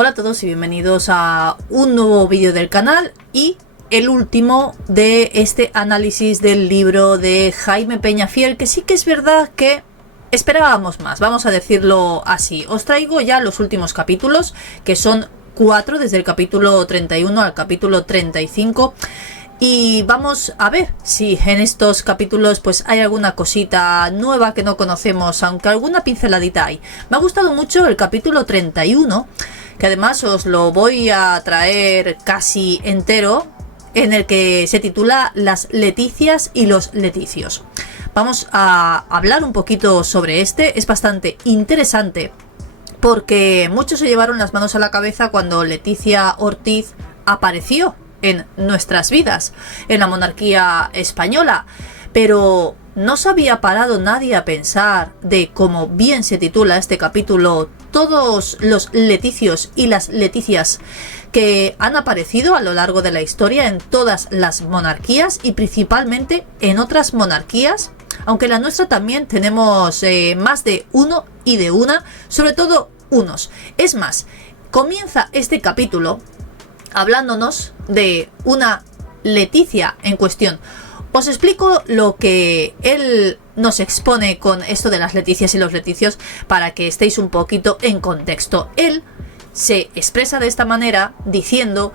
Hola a todos y bienvenidos a un nuevo vídeo del canal y el último de este análisis del libro de Jaime Peñafiel, que sí que es verdad que esperábamos más, vamos a decirlo así. Os traigo ya los últimos capítulos, que son 4, desde el capítulo 31 al capítulo 35. Y vamos a ver si en estos capítulos pues hay alguna cosita nueva que no conocemos, aunque alguna pinceladita hay. Me ha gustado mucho el capítulo 31, que además os lo voy a traer casi entero, en el que se titula Las Leticias y los Leticios. Vamos a hablar un poquito sobre este, es bastante interesante porque muchos se llevaron las manos a la cabeza cuando Leticia Ortiz apareció en nuestras vidas, en la monarquía española, pero no se había parado nadie a pensar de, como bien se titula este capítulo, todos los leticios y las leticias que han aparecido a lo largo de la historia en todas las monarquías y principalmente en otras monarquías, aunque en la nuestra también tenemos más de uno y de una, sobre todo unos. Es más, comienza este capítulo hablándonos de una Leticia en cuestión. Os explico lo que él nos expone con esto de las leticias y los leticios para que estéis un poquito en contexto. Él se expresa de esta manera diciendo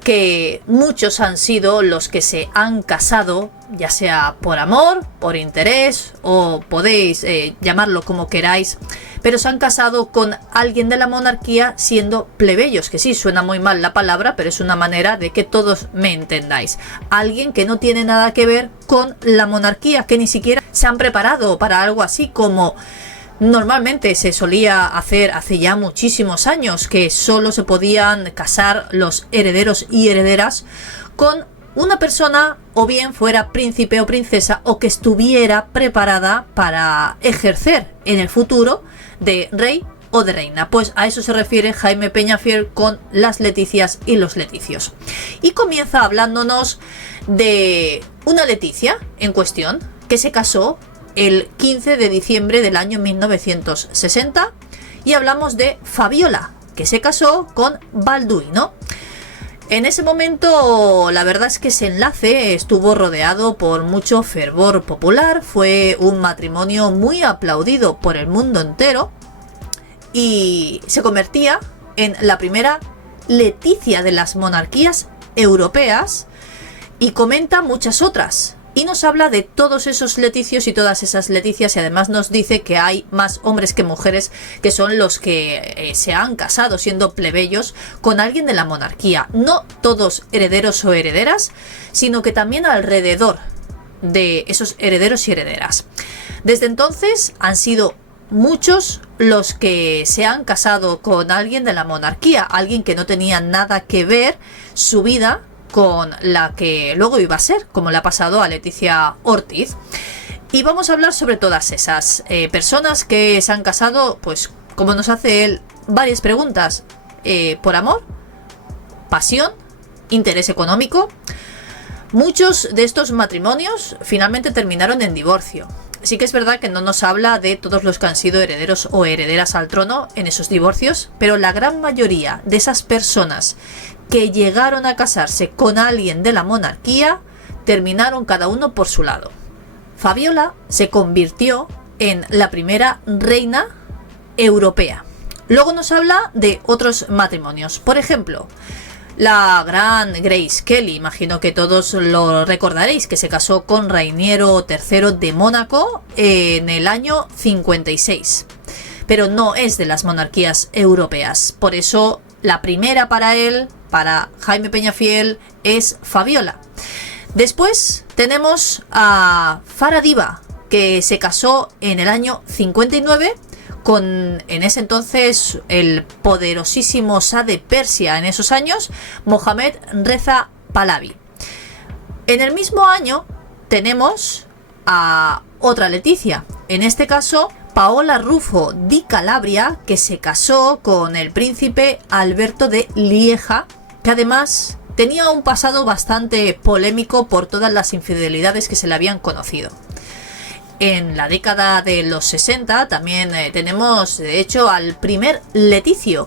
que muchos han sido los que se han casado, ya sea por amor, por interés o podéis llamarlo como queráis, pero se han casado con alguien de la monarquía siendo plebeyos, que sí, suena muy mal la palabra, pero es una manera de que todos me entendáis. Alguien que no tiene nada que ver con la monarquía, que ni siquiera se han preparado para algo así como normalmente se solía hacer hace ya muchísimos años, que solo se podían casar los herederos y herederas con una persona, o bien fuera príncipe o princesa, o que estuviera preparada para ejercer en el futuro de rey o de reina. Pues a eso se refiere Jaime Peñafiel con las leticias y los leticios. Y comienza hablándonos de una Leticia en cuestión que se casó el 15 de diciembre del año 1960 y hablamos de Fabiola, que se casó con Balduino. En ese momento la verdad es que ese enlace estuvo rodeado por mucho fervor popular, fue un matrimonio muy aplaudido por el mundo entero y se convertía en la primera Leticia de las monarquías europeas y comenta muchas otras. Y nos habla de todos esos leticios y todas esas leticias y además nos dice que hay más hombres que mujeres que son los que se han casado siendo plebeyos con alguien de la monarquía. No todos herederos o herederas, sino que también alrededor de esos herederos y herederas. Desde entonces han sido muchos los que se han casado con alguien de la monarquía, alguien que no tenía nada que ver su vida con la que luego iba a ser, como le ha pasado a Leticia Ortiz. Y vamos a hablar sobre todas esas personas que se han casado, pues como nos hace él, varias preguntas. Por amor, pasión, interés económico. Muchos de estos matrimonios finalmente terminaron en divorcio. Sí que es verdad que no nos habla de todos los que han sido herederos o herederas al trono en esos divorcios, pero la gran mayoría de esas personas que llegaron a casarse con alguien de la monarquía terminaron cada uno por su lado. Fabiola se convirtió en la primera reina europea. Luego nos habla de otros matrimonios. Por ejemplo, la gran Grace Kelly, imagino que todos lo recordaréis, que se casó con Rainiero III de Mónaco en el año 56. Pero no es de las monarquías europeas. Por eso la primera para él, para Jaime Peñafiel, es Fabiola. Después tenemos a Farah Diba, que se casó en el año 59 con, en ese entonces, el poderosísimo Shah de Persia en esos años, Mohamed Reza Pahlavi. En el mismo año tenemos a otra Leticia, en este caso Paola Ruffo di Calabria, que se casó con el príncipe Alberto de Lieja, que además tenía un pasado bastante polémico por todas las infidelidades que se le habían conocido. En la década de los 60 también tenemos, de hecho, al primer leticio,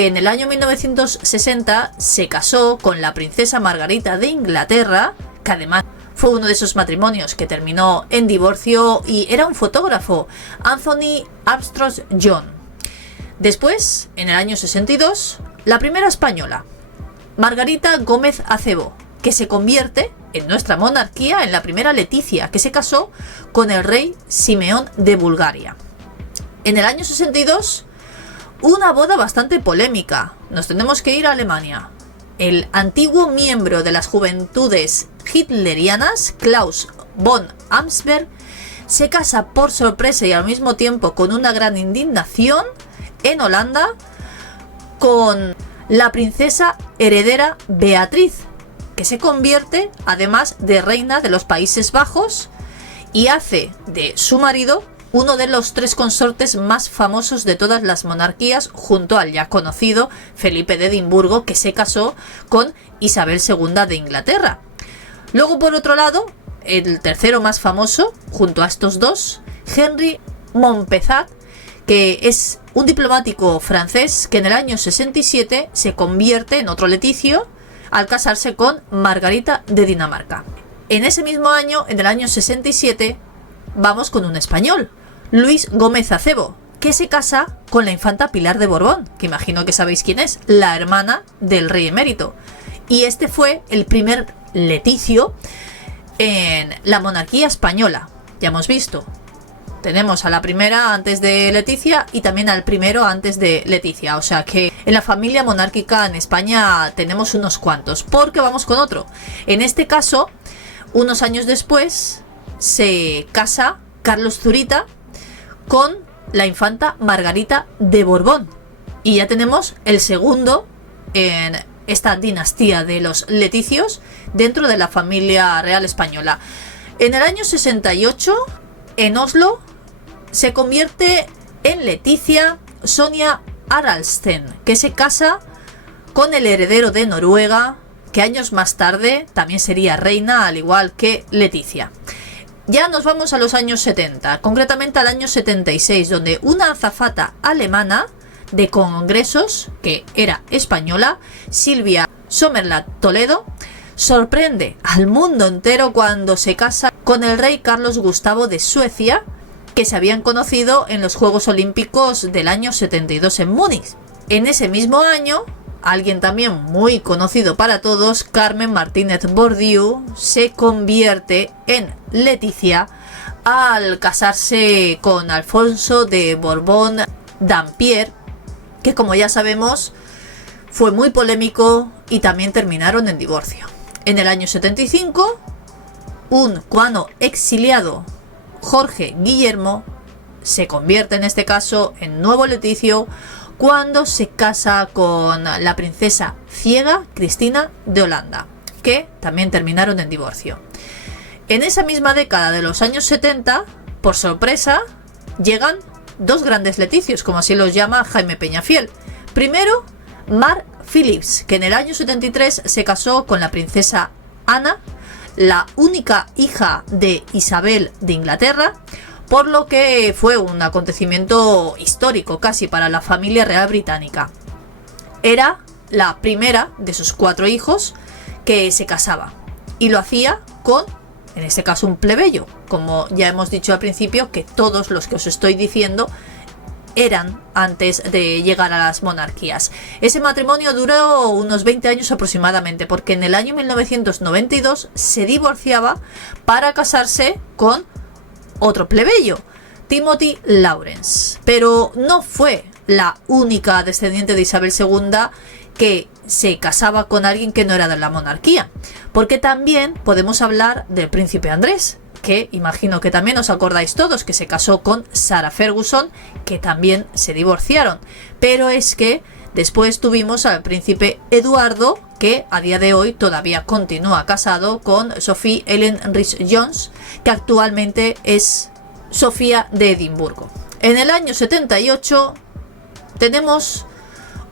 porque en el año 1960 se casó con la princesa Margarita de Inglaterra, que además fue uno de esos matrimonios que terminó en divorcio, y era un fotógrafo, Anthony Armstrong John. Después, en el año 62, la primera española, Margarita Gómez Acebo, que se convierte en nuestra monarquía en la primera Leticia, que se casó con el rey Simeón de Bulgaria. En el año 62, una boda bastante polémica. Nos tenemos que ir a Alemania. El antiguo miembro de las juventudes hitlerianas, Klaus von Amsberg, se casa por sorpresa y al mismo tiempo con una gran indignación en Holanda con la princesa heredera Beatriz, que se convierte además de reina de los Países Bajos y hace de su marido uno de los 3 consortes más famosos de todas las monarquías, junto al ya conocido Felipe de Edimburgo, que se casó con Isabel II de Inglaterra. Luego, por otro lado, el tercero más famoso, junto a estos dos, Henry Montpezat, que es un diplomático francés que en el año 67 se convierte en otro leticio al casarse con Margarita de Dinamarca. En ese mismo año, en el año 67, vamos con un español, Luis Gómez Acebo, que se casa con la infanta Pilar de Borbón, que imagino que sabéis quién es, la hermana del rey emérito. Y este fue el primer leticio en la monarquía española. Ya hemos visto, tenemos a la primera antes de Leticia y también al primero antes de Leticia. O sea que en la familia monárquica en España tenemos unos cuantos, porque vamos con otro. En este caso, unos años después, se casa Carlos Zurita con la infanta Margarita de Borbón. Y ya tenemos el segundo en esta dinastía de los leticios dentro de la familia real española. En el año 68, en Oslo, se convierte en leticia Sonia Haraldsen, que se casa con el heredero de Noruega, que años más tarde también sería reina, al igual que Leticia. Ya nos vamos a los años 70, concretamente al año 76, donde una azafata alemana de congresos, que era española, Silvia Sommerlath Toledo, sorprende al mundo entero cuando se casa con el rey Carlos Gustavo de Suecia, que se habían conocido en los Juegos Olímpicos del año 72 en Múnich. En ese mismo año, alguien también muy conocido para todos, Carmen Martínez Bourdieu, se convierte en leticia al casarse con Alfonso de Borbón Dampierre, que como ya sabemos fue muy polémico y también terminaron en divorcio. En el año 75, un cubano exiliado, Jorge Guillermo, se convierte en este caso en nuevo leticio cuando se casa con la princesa ciega Cristina de Holanda, que también terminaron en divorcio. En esa misma década de los años 70, por sorpresa, llegan 2 grandes leticios, como así los llama Jaime Peñafiel. Primero, Mark Phillips, que en el año 73 se casó con la princesa Ana, la única hija de Isabel de Inglaterra, por lo que fue un acontecimiento histórico casi para la familia real británica. Era la primera de sus 4 hijos que se casaba, y lo hacía con, en este caso, un plebeyo, como ya hemos dicho al principio, que todos los que os estoy diciendo eran antes de llegar a las monarquías. Ese matrimonio duró unos 20 años aproximadamente, porque en el año 1992 se divorciaba para casarse con otro plebeyo, Timothy Lawrence. Pero no fue la única descendiente de Isabel II que se casaba con alguien que no era de la monarquía, porque también podemos hablar del príncipe Andrés, que imagino que también os acordáis todos, que se casó con Sarah Ferguson, que también se divorciaron. Pero es que después tuvimos al príncipe Eduardo, que a día de hoy todavía continúa casado con Sophie Ellen Rhys-Jones, que actualmente es Sofía de Edimburgo. En el año 78 tenemos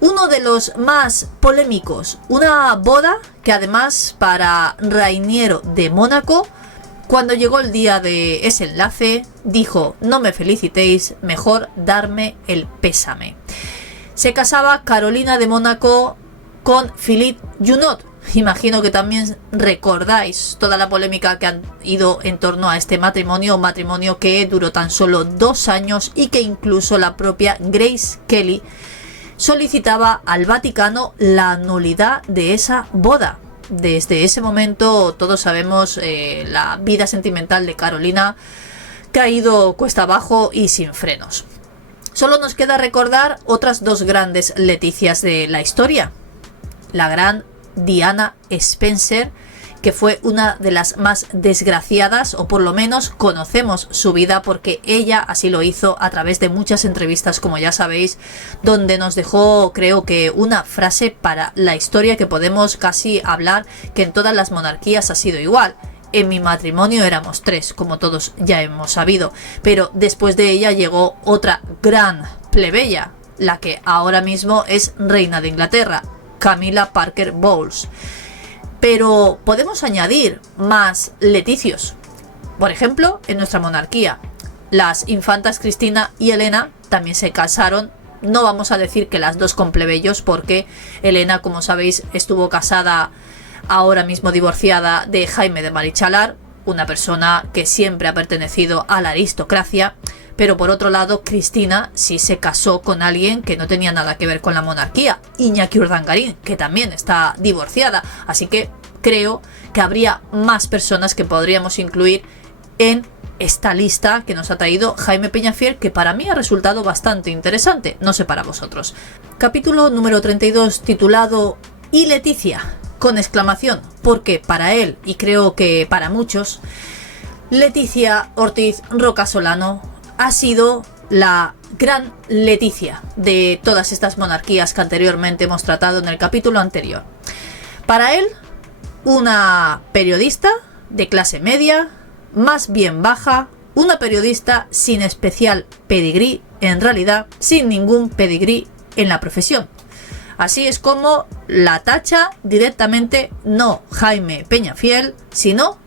uno de los más polémicos, una boda que además para Rainiero de Mónaco, cuando llegó el día de ese enlace, dijo: no me felicitéis, mejor darme el pésame. se casaba Carolina de Mónaco con Philippe Junot. Imagino que también recordáis toda la polémica que han ido en torno a este matrimonio, un matrimonio que duró tan solo 2 años y que incluso la propia Grace Kelly solicitaba al Vaticano la nulidad de esa boda. Desde ese momento todos sabemos la vida sentimental de Carolina, que ha ido cuesta abajo y sin frenos. Solo nos queda recordar otras 2 grandes Leticias de la historia. La gran Diana Spencer, que fue una de las más desgraciadas, o por lo menos conocemos su vida porque ella así lo hizo a través de muchas entrevistas, como ya sabéis, donde nos dejó, creo que, una frase para la historia que podemos casi hablar que en todas las monarquías ha sido igual. En mi matrimonio éramos 3, como todos ya hemos sabido, pero después de ella llegó otra gran plebeya, la que ahora mismo es reina de Inglaterra, Camilla Parker Bowles. Pero podemos añadir más Leticios. Por ejemplo, en nuestra monarquía, las infantas Cristina y Elena también se casaron. No vamos a decir que las 2 con plebeyos, porque Elena, como sabéis, estuvo casada, ahora mismo divorciada, de Jaime de Marichalar, una persona que siempre ha pertenecido a la aristocracia. Pero por otro lado, Cristina sí se casó con alguien que no tenía nada que ver con la monarquía, Iñaki Urdangarín, que también está divorciada. Así que creo que habría más personas que podríamos incluir en esta lista que nos ha traído Jaime Peñafiel, que para mí ha resultado bastante interesante, no sé para vosotros. Capítulo número 32, titulado "Y Leticia", con exclamación, porque para él, y creo que para muchos, Leticia Ortiz Rocasolano ha sido la gran Leticia de todas estas monarquías que anteriormente hemos tratado en el capítulo anterior. Para él, una periodista de clase media, más bien baja, una periodista sin especial pedigrí, en realidad sin ningún pedigrí en la profesión. Así es como la tacha directamente, no Jaime Peñafiel, sino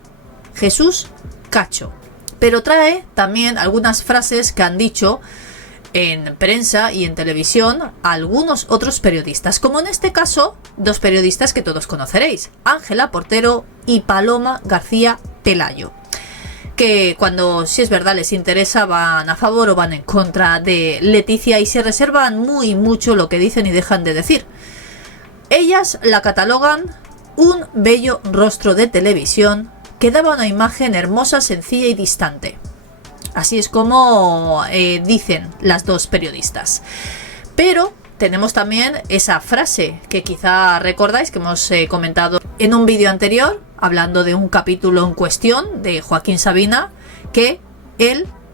Jesús Cacho. Pero trae también algunas frases que han dicho en prensa y en televisión algunos otros periodistas, como en este caso 2 periodistas que todos conoceréis, Ángela Portero y Paloma García Pelayo, que cuando, si es verdad, les interesa, van a favor o van en contra de Leticia y se reservan muy mucho lo que dicen y dejan de decir. Ellas la catalogan un bello rostro de televisión que daba una imagen hermosa, sencilla y distante. Así es como dicen las 2 periodistas. Pero tenemos también esa frase que quizá recordáis, que hemos comentado en un vídeo anterior, hablando de un capítulo en cuestión de Joaquín Sabina, que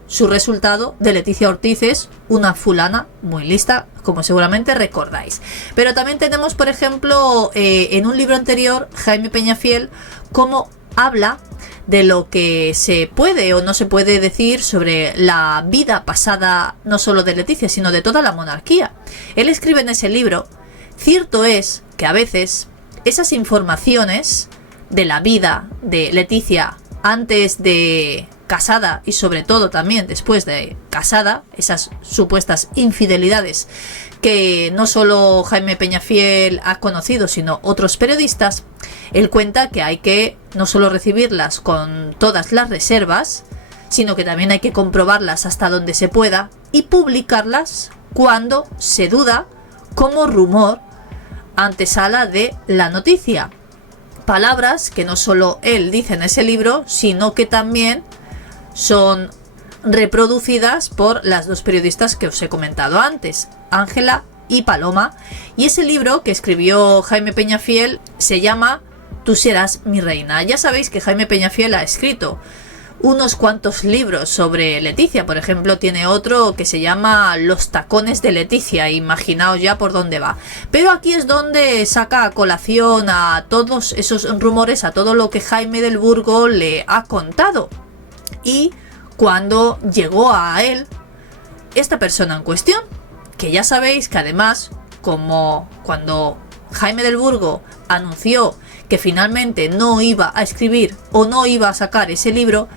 su resultado de Leticia Ortiz es una fulana muy lista, como seguramente recordáis. Pero también tenemos, por ejemplo, en un libro anterior, Jaime Peñafiel, cómo habla de lo que se puede o no se puede decir sobre la vida pasada, no solo de Leticia, sino de toda la monarquía. Él escribe en ese libro: cierto es que a veces esas informaciones de la vida de Leticia antes de casada y sobre todo también después de casada, esas supuestas infidelidades que no solo Jaime Peñafiel ha conocido, sino otros periodistas, él cuenta que hay que no solo recibirlas con todas las reservas, sino que también hay que comprobarlas hasta donde se pueda y publicarlas cuando se duda, como rumor, antesala de la noticia. Palabras que no solo él dice en ese libro, sino que también son reproducidas por las 2 periodistas que os he comentado antes, Ángela y Paloma, y ese libro que escribió Jaime Peñafiel se llama Tú serás mi reina. Ya sabéis que Jaime Peñafiel ha escrito unos cuantos libros sobre Leticia. Por ejemplo, tiene otro que se llama Los tacones de Leticia, imaginaos ya por dónde va. Pero aquí es donde saca a colación a todos esos rumores, a todo lo que Jaime del Burgo le ha contado. Y cuando llegó a él esta persona en cuestión, que ya sabéis que además, como cuando Jaime del Burgo anunció que finalmente no iba a escribir o no iba a sacar ese libro,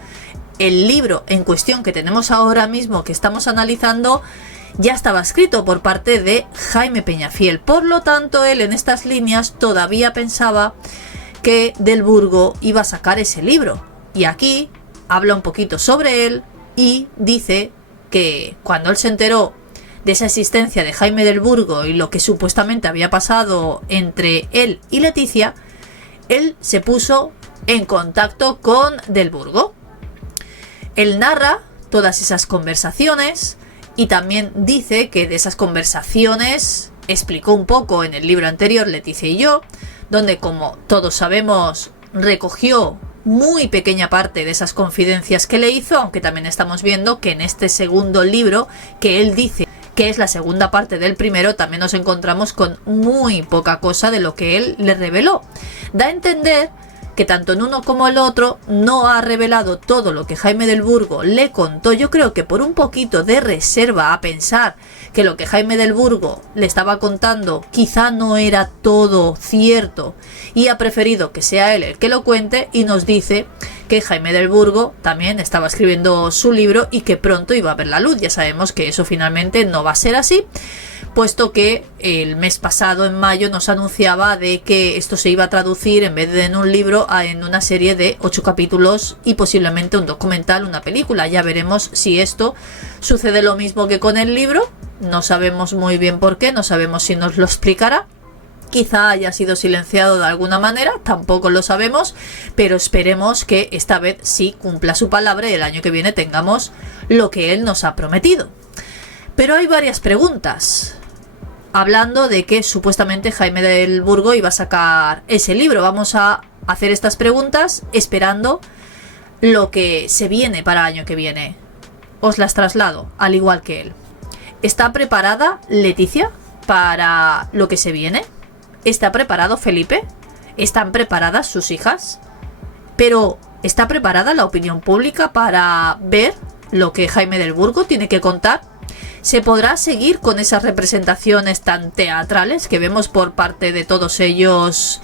el libro en cuestión que tenemos ahora mismo, que estamos analizando, ya estaba escrito por parte de Jaime Peñafiel. Por lo tanto, él en estas líneas todavía pensaba que Del Burgo iba a sacar ese libro. Y aquí habla un poquito sobre él y dice que cuando él se enteró de esa existencia de Jaime Del Burgo y lo que supuestamente había pasado entre él y Leticia, él se puso en contacto con Del Burgo. Él narra todas esas conversaciones y también dice que de esas conversaciones explicó un poco en el libro anterior, Leticia y yo, donde, como todos sabemos, recogió muy pequeña parte de esas confidencias que le hizo, aunque también estamos viendo que en este segundo libro, que él dice que es la segunda parte del primero, también nos encontramos con muy poca cosa de lo que él le reveló. Da a entender que tanto en uno como el otro no ha revelado todo lo que Jaime Del Burgo le contó. Yo creo que por un poquito de reserva, a pensar que lo que Jaime Del Burgo le estaba contando quizá no era todo cierto, y ha preferido que sea él el que lo cuente, y nos dice que Jaime Del Burgo también estaba escribiendo su libro y que pronto iba a ver la luz. Ya sabemos que eso finalmente no va a ser así, puesto que el mes pasado, en mayo, nos anunciaba de que esto se iba a traducir, en vez de en un libro, en una serie de 8 capítulos y posiblemente un documental, una película. Ya veremos si esto sucede lo mismo que con el libro. No sabemos muy bien por qué, no sabemos si nos lo explicará. Quizá haya sido silenciado de alguna manera, tampoco lo sabemos, pero esperemos que esta vez sí cumpla su palabra y el año que viene tengamos lo que él nos ha prometido. Pero hay varias preguntas, hablando de que supuestamente Jaime Del Burgo iba a sacar ese libro. Vamos a hacer estas preguntas esperando lo que se viene para el año que viene. Os las traslado, al igual que él. ¿Está preparada Leticia para lo que se viene? ¿Está preparado Felipe? ¿Están preparadas sus hijas? Pero ¿está preparada la opinión pública para ver lo que Jaime Del Burgo tiene que contar? ¿Se podrá seguir con esas representaciones tan teatrales que vemos por parte de todos ellos,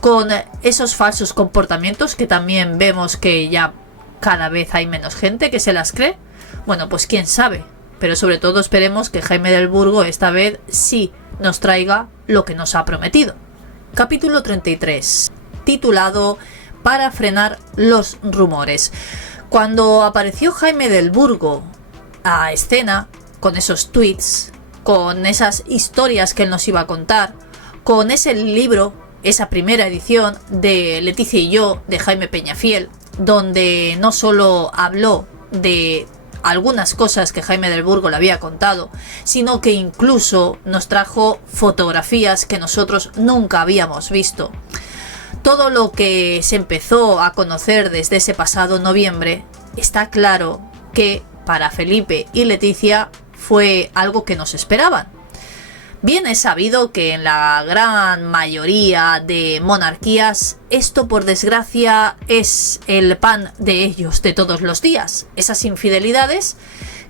con esos falsos comportamientos que también vemos que ya cada vez hay menos gente que se las cree? Bueno, pues quién sabe, pero sobre todo esperemos que Jaime Del Burgo esta vez sí nos traiga lo que nos ha prometido. Capítulo 33, titulado Para frenar los rumores. Cuando apareció Jaime Del Burgo a escena, con esos tweets, con esas historias que él nos iba a contar, con ese libro, esa primera edición de Leticia y yo, de Jaime Peñafiel, donde no solo habló de algunas cosas que Jaime Del Burgo le había contado, sino que incluso nos trajo fotografías que nosotros nunca habíamos visto. Todo lo que se empezó a conocer desde ese pasado noviembre, está claro que para Felipe y Leticia fue algo que nos esperaban. Bien es sabido que en la gran mayoría de monarquías esto, por desgracia, es el pan de ellos de todos los días. Esas infidelidades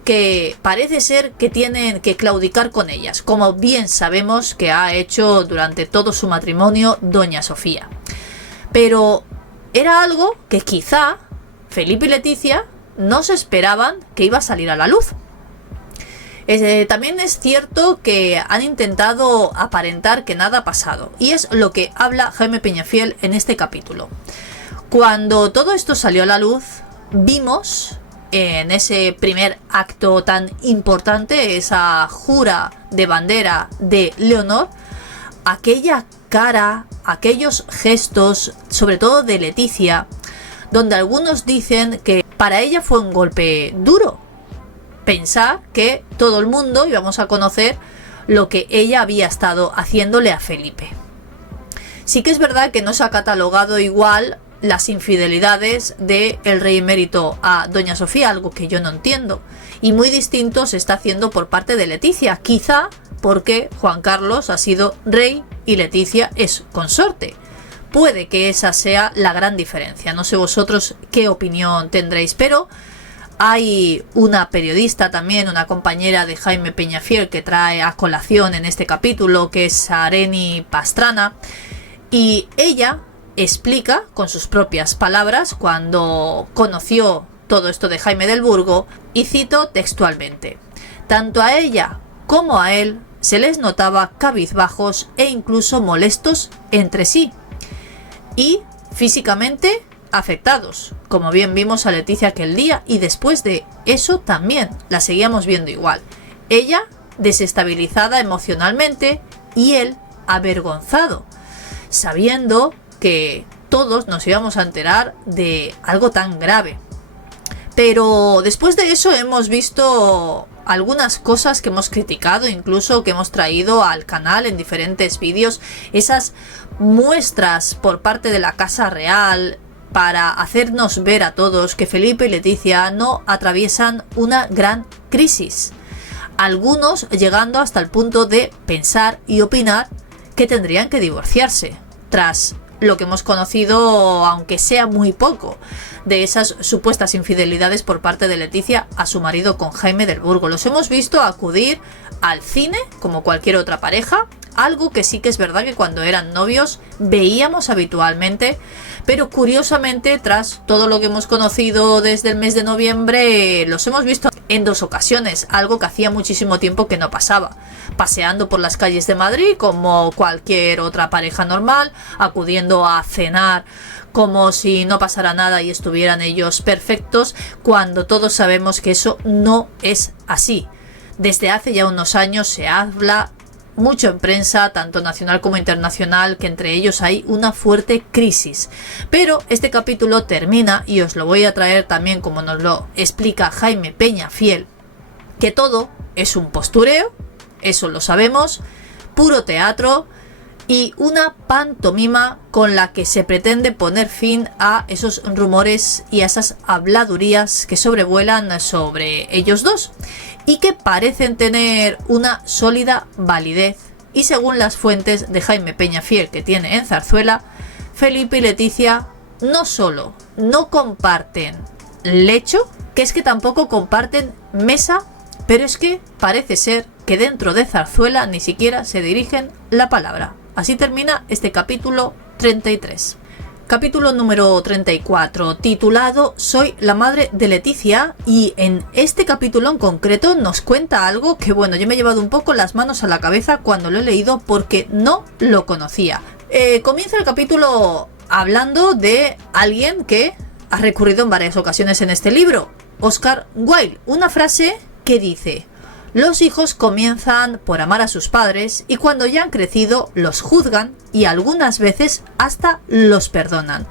que parece ser que tienen que claudicar con ellas, como bien sabemos que ha hecho durante todo su matrimonio doña Sofía. Pero era algo que quizá Felipe y Leticia no se esperaban que iba a salir a la luz. También es cierto que han intentado aparentar que nada ha pasado, y es lo que habla Jaime Peñafiel en este capítulo. Cuando todo esto salió a la luz, vimos en ese primer acto tan importante, esa jura de bandera de Leonor, aquella cara, aquellos gestos, sobre todo de Leticia, donde algunos dicen que para ella fue un golpe duro. Pensar que todo el mundo íbamos a conocer lo que ella había estado haciéndole a Felipe. Sí que es verdad que no se ha catalogado igual las infidelidades del rey emérito a doña Sofía, algo que yo no entiendo, y muy distinto se está haciendo por parte de Leticia, quizá porque Juan Carlos ha sido rey y Leticia es consorte. Puede que esa sea la gran diferencia. No sé vosotros qué opinión tendréis, pero hay una periodista también, una compañera de Jaime Peñafiel, que trae a colación en este capítulo, que es Areni Pastrana, y ella explica con sus propias palabras cuando conoció todo esto de Jaime Del Burgo, y cito textualmente: tanto a ella cómo a él se les notaba cabizbajos e incluso molestos entre sí y físicamente afectados, como bien vimos a Leticia aquel día, y después de eso también la seguíamos viendo igual. Ella desestabilizada emocionalmente y él avergonzado, sabiendo que todos nos íbamos a enterar de algo tan grave. Pero después de eso hemos visto algunas cosas que hemos criticado, incluso que hemos traído al canal en diferentes vídeos, esas muestras por parte de la Casa Real para hacernos ver a todos que Felipe y Leticia no atraviesan una gran crisis. Algunos llegando hasta el punto de pensar y opinar que tendrían que divorciarse, tras lo que hemos conocido, aunque sea muy poco, de esas supuestas infidelidades por parte de Leticia a su marido con Jaime del Burgo. Los hemos visto acudir al cine como cualquier otra pareja, algo que sí que es verdad que cuando eran novios veíamos habitualmente, pero curiosamente tras todo lo que hemos conocido desde el mes de noviembre los hemos visto en 2 ocasiones, algo que hacía muchísimo tiempo que no pasaba, paseando por las calles de Madrid como cualquier otra pareja normal, acudiendo a cenar como si no pasara nada y estuvieran ellos perfectos, cuando todos sabemos que eso no es así. Desde hace ya unos años se habla mucho en prensa, tanto nacional como internacional, que entre ellos hay una fuerte crisis. Pero este capítulo termina, y os lo voy a traer también como nos lo explica Jaime Peñafiel, que todo es un postureo, eso lo sabemos, puro teatro y una pantomima con la que se pretende poner fin a esos rumores y a esas habladurías que sobrevuelan sobre ellos dos y que parecen tener una sólida validez. Y según las fuentes de Jaime Peñafiel que tiene en Zarzuela, Felipe y Leticia no solo no comparten lecho, que es que tampoco comparten mesa, pero es que parece ser que dentro de Zarzuela ni siquiera se dirigen la palabra. Así termina este capítulo 33. Capítulo número 34, titulado Soy la madre de Leticia, y en este capítulo en concreto nos cuenta algo que, bueno, yo me he llevado un poco las manos a la cabeza cuando lo he leído porque no lo conocía. Comienza el capítulo hablando de alguien que ha recurrido en varias ocasiones en este libro, Oscar Wilde, una frase que dice: los hijos comienzan por amar a sus padres y cuando ya han crecido los juzgan y algunas veces hasta los perdonan.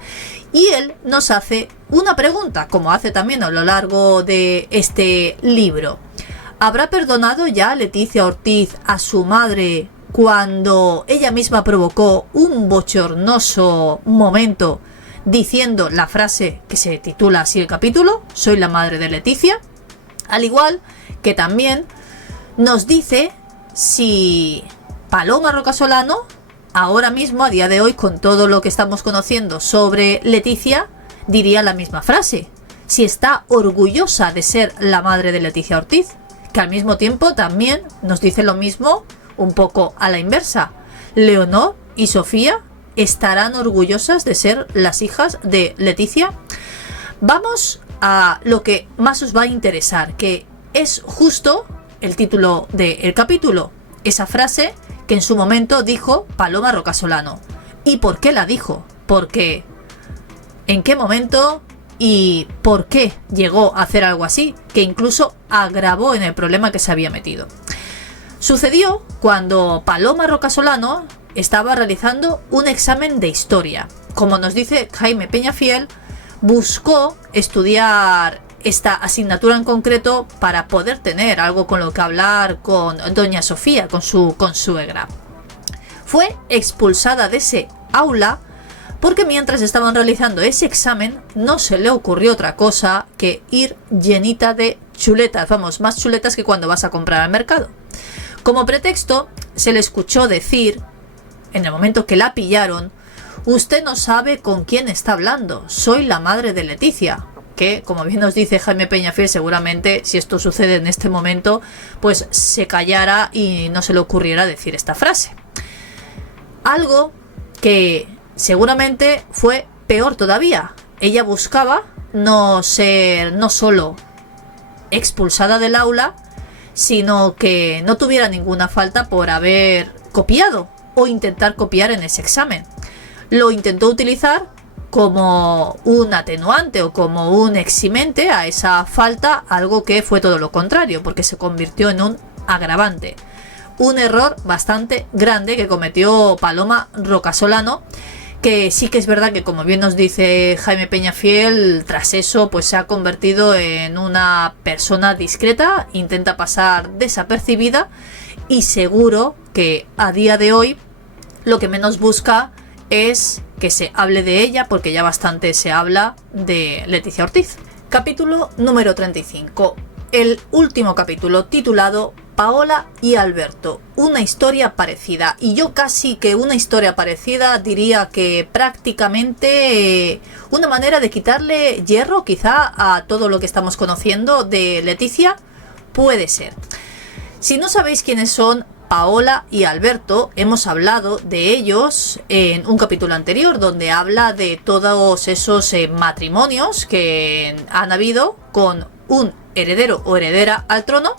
Y él nos hace una pregunta, como hace también a lo largo de este libro. ¿Habrá perdonado ya Leticia Ortiz a su madre cuando ella misma provocó un bochornoso momento diciendo la frase que se titula así el capítulo, Soy la madre de Leticia? Al igual que también nos dice si Paloma Rocasolano, ahora mismo, a día de hoy, con todo lo que estamos conociendo sobre Leticia, diría la misma frase. Si está orgullosa de ser la madre de Leticia Ortiz, que al mismo tiempo también nos dice lo mismo, un poco a la inversa. Leonor y Sofía estarán orgullosas de ser las hijas de Leticia. Vamos a lo que más os va a interesar, que es justo el título del capítulo, esa frase que en su momento dijo Paloma Rocasolano. ¿Y por qué la dijo? Porque ¿en qué momento y por qué llegó a hacer algo así, que incluso agravó en el problema que se había metido? Sucedió cuando Paloma Rocasolano estaba realizando un examen de historia. Como nos dice Jaime Peñafiel, buscó estudiar esta asignatura en concreto para poder tener algo con lo que hablar con doña Sofía, con su consuegra. Fue expulsada de ese aula porque mientras estaban realizando ese examen no se le ocurrió otra cosa que ir llenita de chuletas, vamos, más chuletas que cuando vas a comprar al mercado. Como pretexto se le escuchó decir, en el momento que la pillaron: usted no sabe con quién está hablando, soy la madre de Leticia. Que, como bien nos dice Jaime Peñafiel, seguramente si esto sucede en este momento, pues se callara y no se le ocurriera decir esta frase. Algo que seguramente fue peor todavía. Ella buscaba no ser no solo expulsada del aula, sino que no tuviera ninguna falta por haber copiado o intentar copiar en ese examen. Lo intentó utilizar como un atenuante o como un eximente a esa falta, algo que fue todo lo contrario, porque se convirtió en un agravante. Un error bastante grande que cometió Paloma Rocasolano, que sí que es verdad que, como bien nos dice Jaime Peñafiel, tras eso pues se ha convertido en una persona discreta, intenta pasar desapercibida y seguro que a día de hoy lo que menos busca es que se hable de ella, porque ya bastante se habla de Leticia Ortiz. Capítulo número 35. El último capítulo, titulado Paola y Alberto, una historia parecida. Y yo casi que una historia parecida diría que prácticamente una manera de quitarle hierro quizá a todo lo que estamos conociendo de Leticia puede ser. Si no sabéis quiénes son Paola y Alberto, hemos hablado de ellos en un capítulo anterior donde habla de todos esos matrimonios que han habido con un heredero o heredera al trono,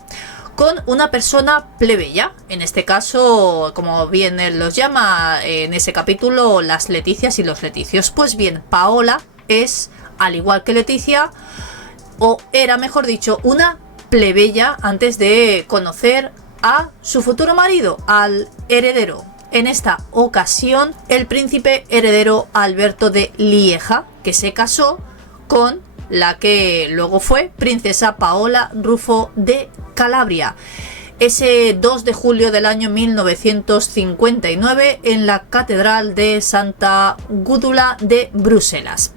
con una persona plebeya, en este caso, como bien él los llama en ese capítulo, las Leticias y los Leticios. Pues bien, Paola es, al igual que Leticia, o era mejor dicho, una plebeya antes de conocer a su futuro marido, al heredero. En esta ocasión, el príncipe heredero Alberto de Lieja, que se casó con la que luego fue princesa Paola Rufo de Calabria, ese 2 de julio del año 1959 en la Catedral de Santa Gúdula de Bruselas.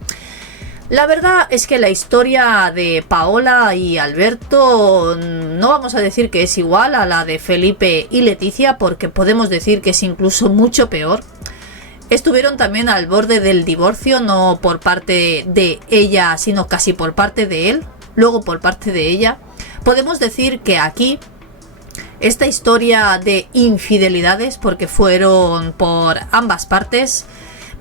La verdad es que la historia de Paola y Alberto no vamos a decir que es igual a la de Felipe y Leticia, porque podemos decir que es incluso mucho peor. Estuvieron también al borde del divorcio, no por parte de ella, sino casi por parte de él, luego por parte de ella. Podemos decir que aquí esta historia de infidelidades, porque fueron por ambas partes,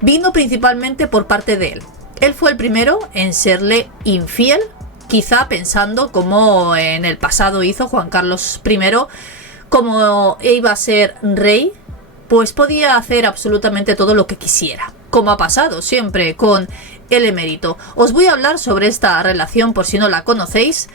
vino principalmente por parte de él. Él fue el primero en serle infiel, quizá pensando como en el pasado hizo Juan Carlos I, como iba a ser rey, pues podía hacer absolutamente todo lo que quisiera, como ha pasado siempre con el emérito. Os voy a hablar sobre esta relación por si no la conocéis,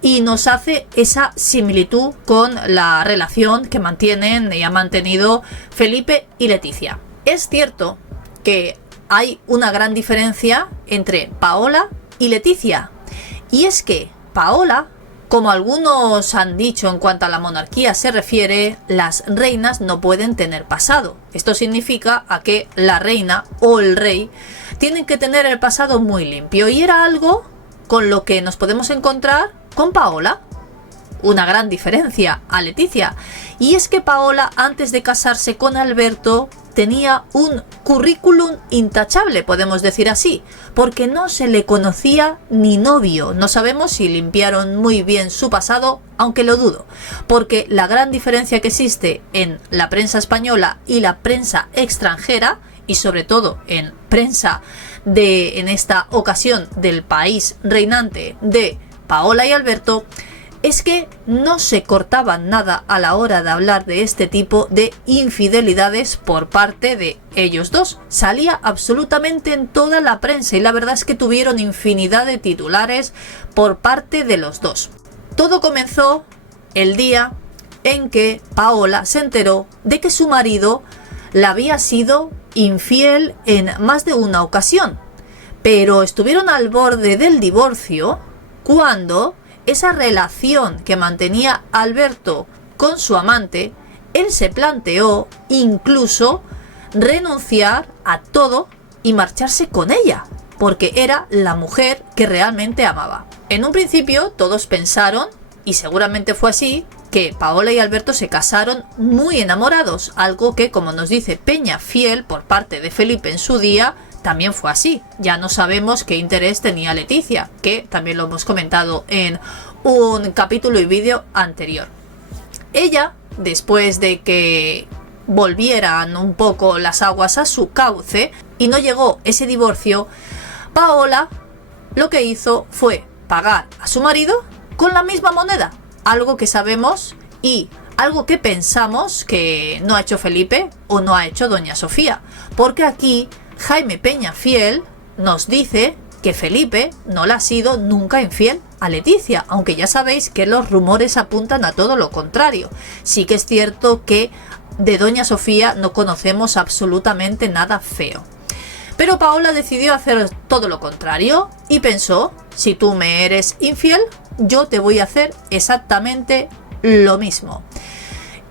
y nos hace esa similitud con la relación que mantienen y ha mantenido Felipe y Leticia. Es cierto que hay una gran diferencia entre Paola y Leticia, y es que Paola, como algunos han dicho en cuanto a la monarquía se refiere, las reinas no pueden tener pasado. Esto significa a que la reina o el rey tienen que tener el pasado muy limpio, y era algo con lo que nos podemos encontrar con Paola. Una gran diferencia a Leticia, y es que Paola, antes de casarse con Alberto, tenía un currículum intachable, podemos decir así, porque no se le conocía ni novio. No sabemos si limpiaron muy bien su pasado, aunque lo dudo, porque la gran diferencia que existe en la prensa española y la prensa extranjera, y sobre todo en prensa en esta ocasión del país reinante de Paola y Alberto, es que no se cortaban nada a la hora de hablar de este tipo de infidelidades por parte de ellos dos. Salía absolutamente en toda la prensa, y la verdad es que tuvieron infinidad de titulares por parte de los dos. Todo comenzó el día en que Paola se enteró de que su marido le había sido infiel en más de una ocasión, pero estuvieron al borde del divorcio cuando esa relación que mantenía Alberto con su amante, él se planteó incluso renunciar a todo y marcharse con ella, porque era la mujer que realmente amaba. En un principio todos pensaron, y seguramente fue así, que Paola y Alberto se casaron muy enamorados, algo que, como nos dice Peñafiel por parte de Felipe en su día, también fue así. Ya no sabemos qué interés tenía Leticia, que también lo hemos comentado en un capítulo y vídeo anterior. Ella, después de que volvieran un poco las aguas a su cauce y no llegó ese divorcio, Paola lo que hizo fue pagar a su marido con la misma moneda, algo que sabemos y algo que pensamos que no ha hecho Felipe o no ha hecho doña Sofía. Porque aquí Jaime Peñafiel nos dice que Felipe no le ha sido nunca infiel a Leticia, aunque ya sabéis que los rumores apuntan a todo lo contrario. Sí que es cierto que de doña Sofía no conocemos absolutamente nada feo. Pero Paola decidió hacer todo lo contrario y pensó, si tú me eres infiel, yo te voy a hacer exactamente lo mismo.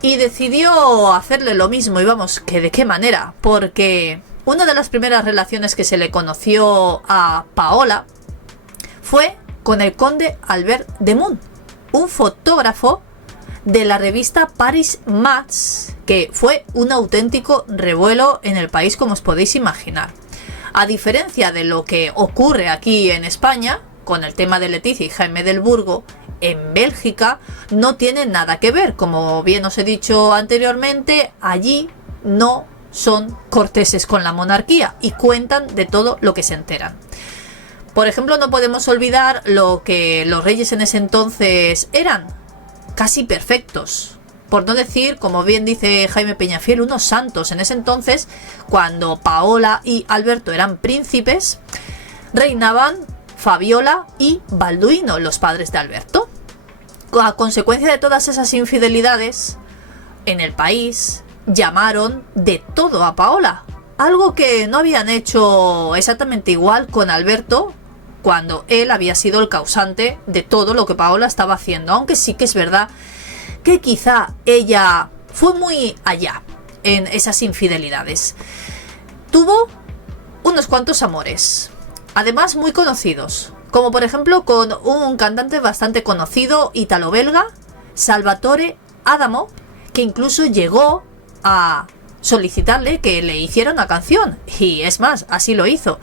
Y decidió hacerle lo mismo, y vamos, que de qué manera, porque una de las primeras relaciones que se le conoció a Paola fue con el conde Albert de Mun, un fotógrafo de la revista Paris Match, que fue un auténtico revuelo en el país, como os podéis imaginar. A diferencia de lo que ocurre aquí en España, con el tema de Leticia y Jaime del Burgo, en Bélgica no tiene nada que ver. Como bien os he dicho anteriormente, allí no son corteses con la monarquía y cuentan de todo lo que se enteran. Por ejemplo, no podemos olvidar lo que los reyes en ese entonces eran, casi perfectos. Por no decir, como bien dice Jaime Peñafiel, unos santos. En ese entonces, cuando Paola y Alberto eran príncipes, reinaban Fabiola y Balduino, los padres de Alberto. A consecuencia de todas esas infidelidades, en el país llamaron de todo a Paola. Algo que no habían hecho exactamente igual con Alberto, cuando él había sido el causante de todo lo que Paola estaba haciendo. Aunque sí que es verdad que quizá ella fue muy allá en esas infidelidades. Tuvo unos cuantos amores, además muy conocidos, como por ejemplo con un cantante bastante conocido ítalo-belga, Salvatore Adamo, que incluso llegó a solicitarle que le hiciera una canción, y es más, así lo hizo.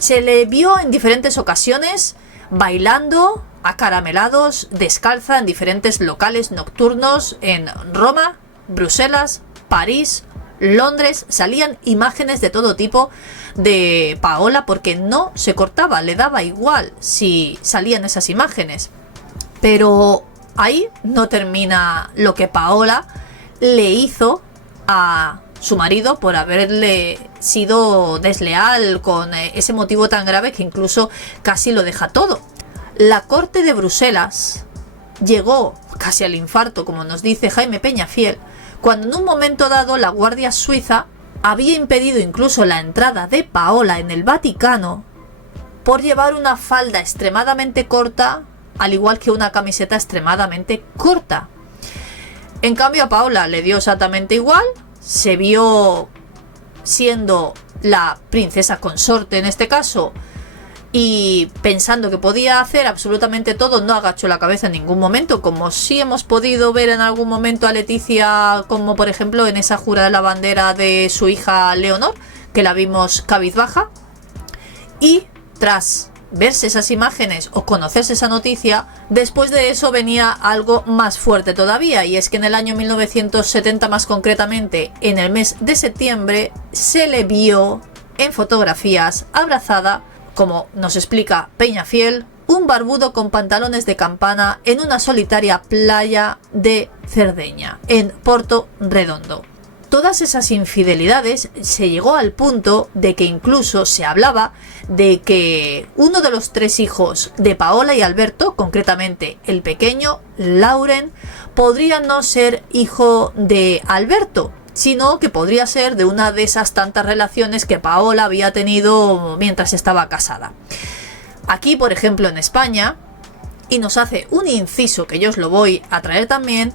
Se le vio en diferentes ocasiones bailando acaramelados, descalza, en diferentes locales nocturnos en Roma, Bruselas, París, Londres. Salían imágenes de todo tipo de Paola porque no se cortaba, le daba igual si salían esas imágenes. Pero ahí no termina lo que Paola le hizo a su marido por haberle sido desleal con ese motivo tan grave que incluso casi lo deja todo. La corte de Bruselas llegó casi al infarto, como nos dice Jaime Peñafiel, cuando en un momento dado la Guardia Suiza había impedido incluso la entrada de Paola en el Vaticano por llevar una falda extremadamente corta, al igual que una camiseta extremadamente corta. En cambio a Paola le dio exactamente igual, se vio siendo la princesa consorte en este caso, y pensando que podía hacer absolutamente todo, no agachó la cabeza en ningún momento, como sí hemos podido ver en algún momento a Leticia, como por ejemplo en esa jura de la bandera de su hija Leonor, que la vimos cabizbaja. Y tras verse esas imágenes o conocerse esa noticia, después de eso venía algo más fuerte todavía, y es que en el año 1970, más concretamente en el mes de septiembre, se le vio en fotografías abrazada, como nos explica Peñafiel, un barbudo con pantalones de campana en una solitaria playa de Cerdeña, en Porto Redondo. Todas esas infidelidades se llegó al punto de que incluso se hablaba de que uno de los tres hijos de Paola y Alberto, concretamente el pequeño, Lauren, podría no ser hijo de Alberto, sino que podría ser de una de esas tantas relaciones que Paola había tenido mientras estaba casada. Aquí, por ejemplo, en España, y nos hace un inciso que yo os lo voy a traer también,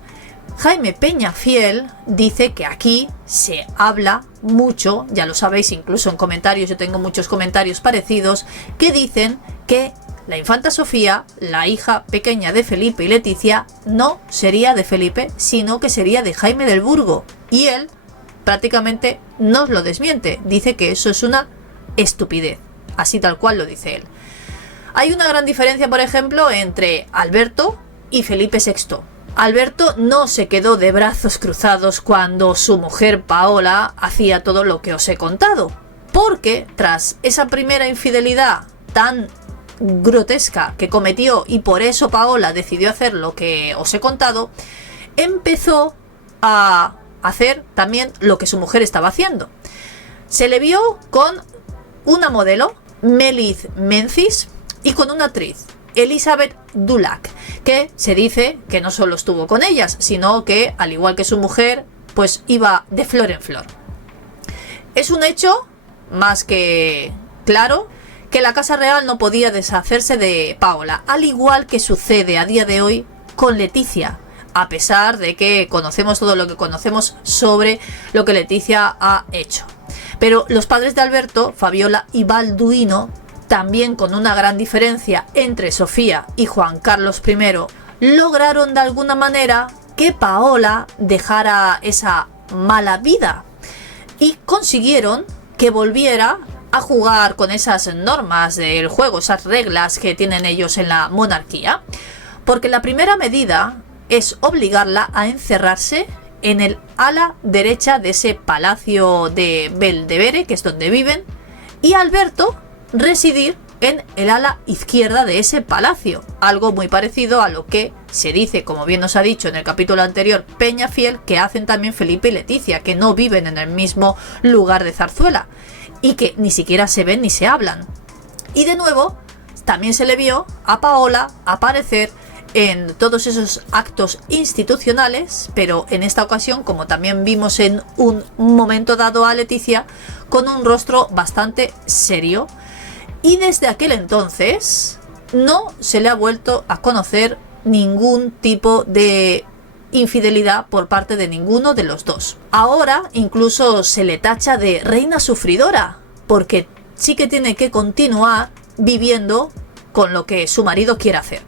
Jaime Peñafiel dice que aquí se habla mucho, ya lo sabéis, incluso en comentarios, yo tengo muchos comentarios parecidos, que dicen que la infanta Sofía, la hija pequeña de Felipe y Leticia, no sería de Felipe, sino que sería de Jaime del Burgo. Y él prácticamente nos lo desmiente, dice que eso es una estupidez, así tal cual lo dice él. Hay una gran diferencia, por ejemplo, entre Alberto y Felipe VI. Alberto no se quedó de brazos cruzados cuando su mujer Paola hacía todo lo que os he contado, porque tras esa primera infidelidad tan grotesca que cometió y por eso Paola decidió hacer lo que os he contado, empezó a hacer también lo que su mujer estaba haciendo. Se le vio con una modelo, Melis Menzies, y con una actriz, Elizabeth Dulac, que se dice que no solo estuvo con ellas, sino que, al igual que su mujer, pues iba de flor en flor. Es un hecho más que claro que la Casa Real no podía deshacerse de Paola, al igual que sucede a día de hoy con Leticia, a pesar de que conocemos todo lo que conocemos sobre lo que Leticia ha hecho. Pero los padres de Alberto, Fabiola y Balduino, también con una gran diferencia entre Sofía y Juan Carlos I, lograron de alguna manera que Paola dejara esa mala vida y consiguieron que volviera a jugar con esas normas del juego, esas reglas que tienen ellos en la monarquía, porque la primera medida es obligarla a encerrarse en el ala derecha de ese palacio de Belvedere, que es donde viven, y Alberto residir en el ala izquierda de ese palacio, algo muy parecido a lo que se dice, como bien nos ha dicho en el capítulo anterior Peñafiel, que hacen también Felipe y Leticia, que no viven en el mismo lugar de Zarzuela y que ni siquiera se ven ni se hablan. Y de nuevo también se le vio a Paola aparecer en todos esos actos institucionales, pero en esta ocasión, como también vimos en un momento dado a Leticia, con un rostro bastante serio. Y desde aquel entonces no se le ha vuelto a conocer ningún tipo de infidelidad por parte de ninguno de los dos. Ahora incluso se le tacha de reina sufridora, porque sí que tiene que continuar viviendo con lo que su marido quiere hacer.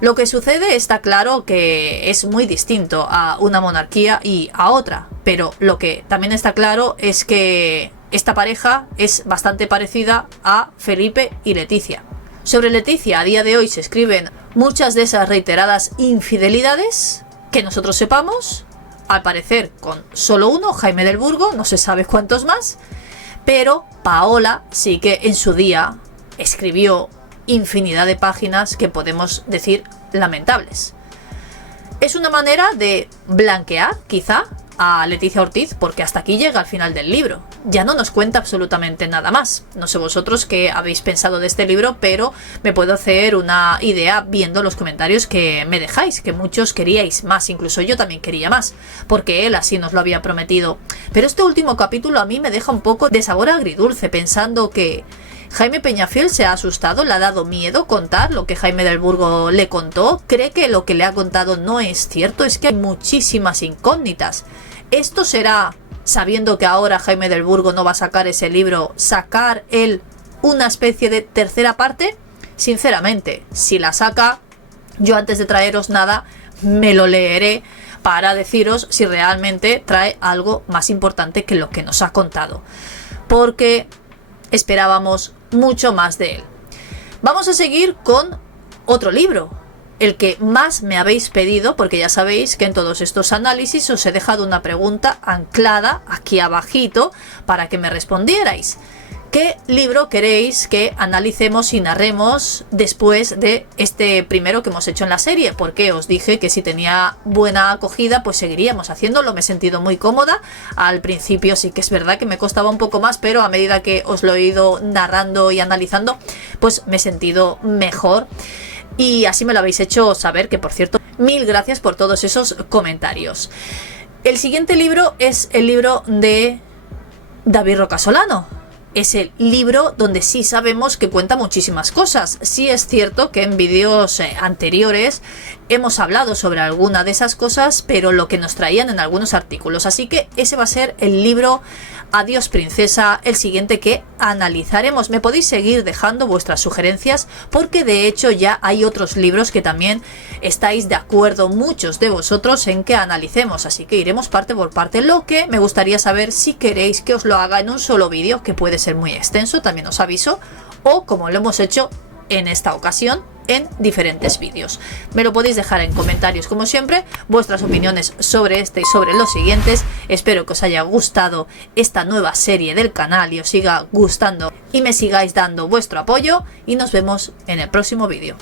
Lo que sucede está claro que es muy distinto a una monarquía y a otra, pero lo que también está claro es que esta pareja es bastante parecida a Felipe y Leticia. Sobre Leticia a día de hoy se escriben muchas de esas reiteradas infidelidades que nosotros sepamos, al parecer con solo uno, Jaime del Burgo, no se sabe cuántos más, pero Paola sí que en su día escribió infinidad de páginas que podemos decir lamentables. Es una manera de blanquear quizá a Leticia Ortiz, porque hasta aquí llega al final del libro. Ya no nos cuenta absolutamente nada más. No sé vosotros qué habéis pensado de este libro, pero me puedo hacer una idea viendo los comentarios que me dejáis, que muchos queríais más, incluso yo también quería más, porque él así nos lo había prometido. Pero este último capítulo a mí me deja un poco de sabor agridulce, pensando que Jaime Peñafiel se ha asustado, le ha dado miedo contar lo que Jaime del Burgo le contó, cree que lo que le ha contado no es cierto, es que hay muchísimas incógnitas. ¿Esto será, sabiendo que ahora Jaime del Burgo no va a sacar ese libro, sacar él una especie de tercera parte? Sinceramente, si la saca, yo antes de traeros nada, me lo leeré para deciros si realmente trae algo más importante que lo que nos ha contado. Porque esperábamos mucho más de él. Vamos a seguir con otro libro, el que más me habéis pedido, porque ya sabéis que en todos estos análisis os he dejado una pregunta anclada aquí abajito para que me respondierais. ¿Qué libro queréis que analicemos y narremos después de este primero que hemos hecho en la serie? Porque os dije que si tenía buena acogida, pues seguiríamos haciéndolo. Me he sentido muy cómoda. Al principio sí que es verdad que me costaba un poco más, pero a medida que os lo he ido narrando y analizando, pues me he sentido mejor. Y así me lo habéis hecho saber, que por cierto, mil gracias por todos esos comentarios. El siguiente libro es el libro de David Rocasolano. Es el libro donde sí sabemos que cuenta muchísimas cosas. Sí es cierto que en vídeos anteriores hemos hablado sobre alguna de esas cosas, pero lo que nos traían en algunos artículos. Así que ese va a ser el libro Adiós Princesa, el siguiente que analizaremos. Me podéis seguir dejando vuestras sugerencias, porque de hecho ya hay otros libros que también estáis de acuerdo muchos de vosotros en que analicemos. Así que iremos parte por parte. Lo que me gustaría saber si queréis que os lo haga en un solo vídeo, que puede ser muy extenso, también os aviso, o como lo hemos hecho en esta ocasión en diferentes vídeos. Me lo podéis dejar en comentarios como siempre, vuestras opiniones sobre este y sobre los siguientes. Espero que os haya gustado esta nueva serie del canal y os siga gustando y me sigáis dando vuestro apoyo, y nos vemos en el próximo vídeo.